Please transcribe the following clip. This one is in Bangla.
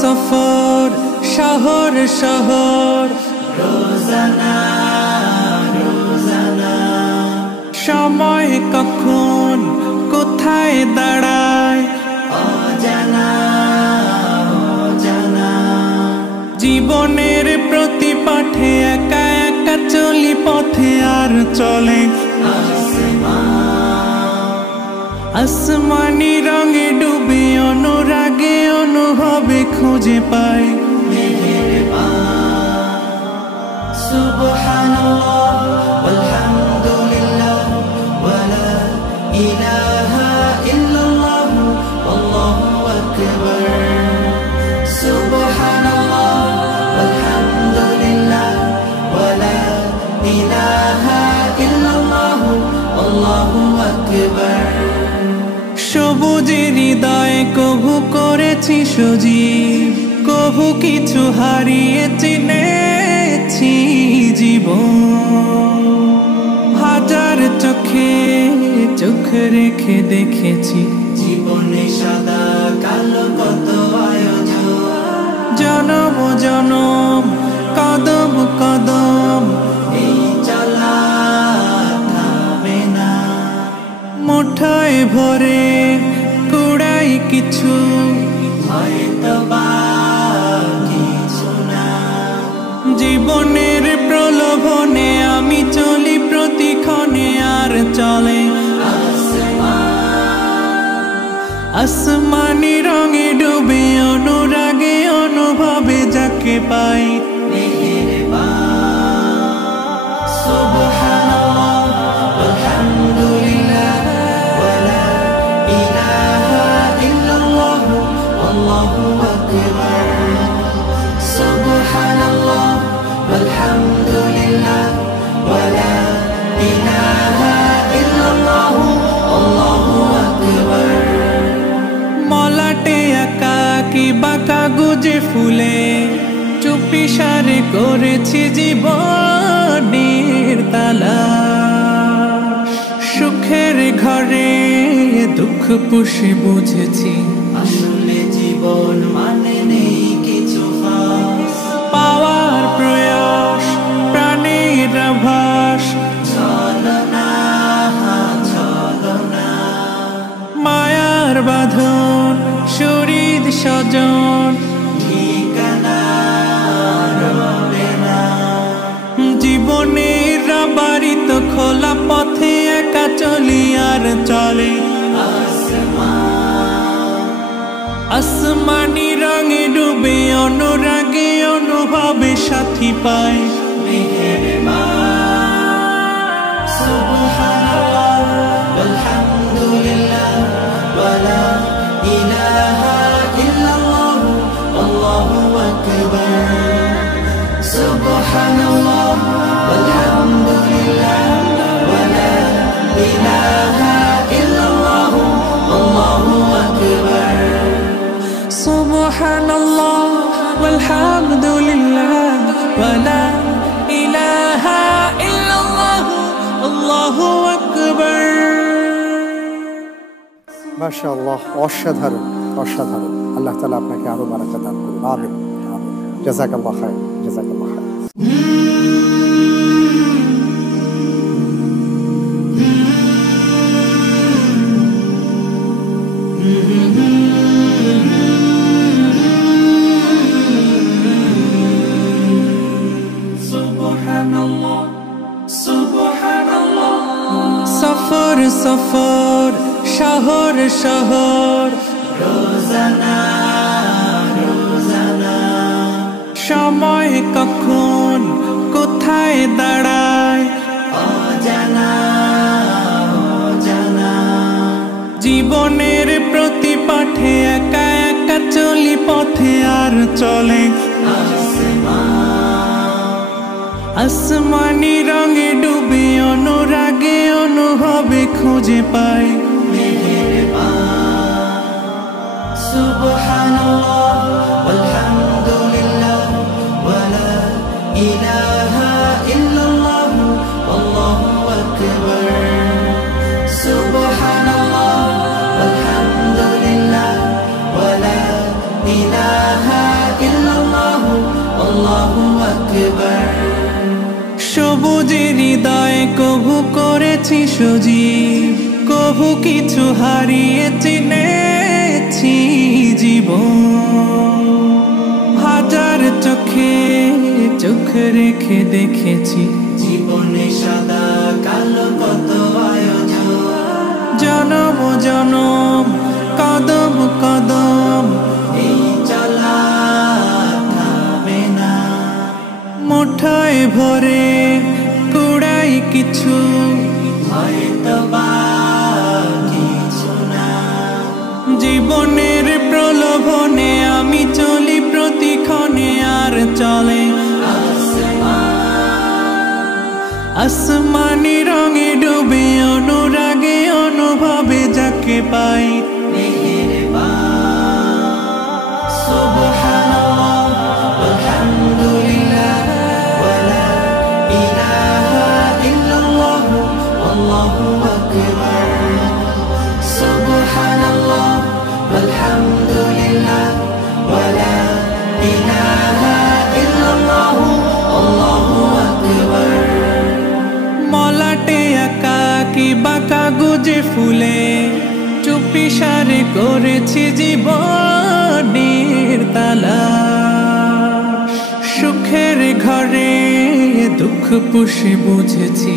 সফর শহর শহর রোজানা রোজানা সময় কখন কোথায় দাঁড়ায় অজানা অজানা জীবনের প্রতি পাঠে একা একা চলি পথে আর চলে আসমানি রঙে ডুবে অনুরাগে অনুভবে খুঁজে পাই সুবহানাল্লাহ ওয়ালহামদুলিল্লাহ ওয়ালা ইলাহা ইল্লাল্লাহ আল্লাহু আকবার সুবহানাল্লাহ ওয়ালহামদুলিল্লাহ ওয়ালা ইলাহা ইল্লাল্লাহ আল্লাহু আকবার সবুজের হৃদয়ে কভু করেছি সজীব কভু কিছু হারিয়ে চিনেছি জীবন হাজার চোখে চোখ রেখে দেখেছি জীবনে সাদা কালো কত আয়োজন জনম জনম কদম কদম এই চলা থামে না মুঠোয় ভরে কুড়াই কিছু হয়তো বা কিছু না জীবনের প্রলোভনে আমি চলি প্রতিক্ষণে আর চলে আসমানি রঙে ডুবে অনুরাগে অনুভবে যাকে পাই সুবহানাল্লাহ ওয়ালহামদুলিল্লাহ ওয়ালা ইলাহা ইল্লাল্লাহ আল্লাহু আকবার সুবহানাল্লাহ ওয়ালহামদুলিল্লাহ ওয়ালা ইলাহা ইল্লাল্লাহ আল্লাহু আকবার মলাটে একা কি বাঁকা গুজে ফুলে চুপি সারে করেছি জীবনের তালা সুখের ঘরে দুঃখ পুষে বুঝেছি আসলে জীবন মানে নেই কিছু ফাঁস পাওয়ার প্রয়াস প্রাণের আভাস চলো না মায়ার বাঁধন শরীর স্বজন ঠিকানা রবে না জীবনের বাড়িত খোলা পথে একা চলি আর চলে আসমানি রঙে ডুবে অনুরাগে অনুভবে সাথী পায় সুবহানাল্লাহ ওয়ালহামদুলিল্লাহ ওয়ালা ইলাহা ইল্লাল্লাহ আল্লাহু আকবার সুবহানাল্লাহ ওয়ালহামদুলিল্লাহ ওয়ালা ইলাহা ইল্লাল্লাহ আল্লাহু আকবার সুবহানাল্লাহ ওয়ালহামদুলিল্লাহ ওয়ালা ইলাহা ইল্লাল্লাহ আল্লাহু আকবার মাশাআল্লাহ অসাধারণ অসাধারণ আল্লাহ তাআলা আপনাকে আরো বারাকা দান করুন আমিন আমিন জাযাকাল্লাহ খায়র জাযাকাল্লাহ খায়র সুবহানাল্লাহ সুবহানাল্লাহ সফর সফর শহর শহর রোজানা রোজানা সময় কখন কোথায় দাঁড়ায় অজানা অজানা জীবনের প্রতি পাঠে একা একা চলি পথে আর চলে আসমানি রঙে ডুবে অনুরাগে অনুভবে খুঁজে পাই সুবহানাল্লাহ ওয়ালহামদুলিল্লাহ ওয়ালা ইলাহা ইল্লাল্লাহ আল্লাহু আকবার সুবহানাল্লাহ ওয়ালহামদুলিল্লাহ ওয়ালা ইলাহা করেছি সজীব, কভু কিছু হারিয়ে চিনেছি জীবন। হাজার চোখে চোখ রেখে দেখেছি জীবনে সাদা কালো কত আয়োজন, জনম জনম কদম কদম এই চলা থামে না। মুঠোয় ভরে কুড়াই কিছু, হয়তো বা কিছু না। জীবনের প্রলোভনে আমি চলি প্রতিক্ষণে, আর চলে আসমানি রঙে ডুবে অনুরাগে অনুভবে যাকে পাই। সুবহানাল্লাহ আলহামদুলিল্লাহ ওয়ালা ইলাহা ইল্লাল্লাহ আল্লাহু আকবার। সুবহানাল্লাহ আলহামদুলিল্লাহ ওয়ালা ইলাহা ইল্লাল্লাহ আল্লাহু আকবার। মলাটে আঁকা কি বাঁকা গুজে ফুলে চুপি সারে করেছি জীবনের তালা। সুখের ঘরে দুঃখ পুষে বুঝেছি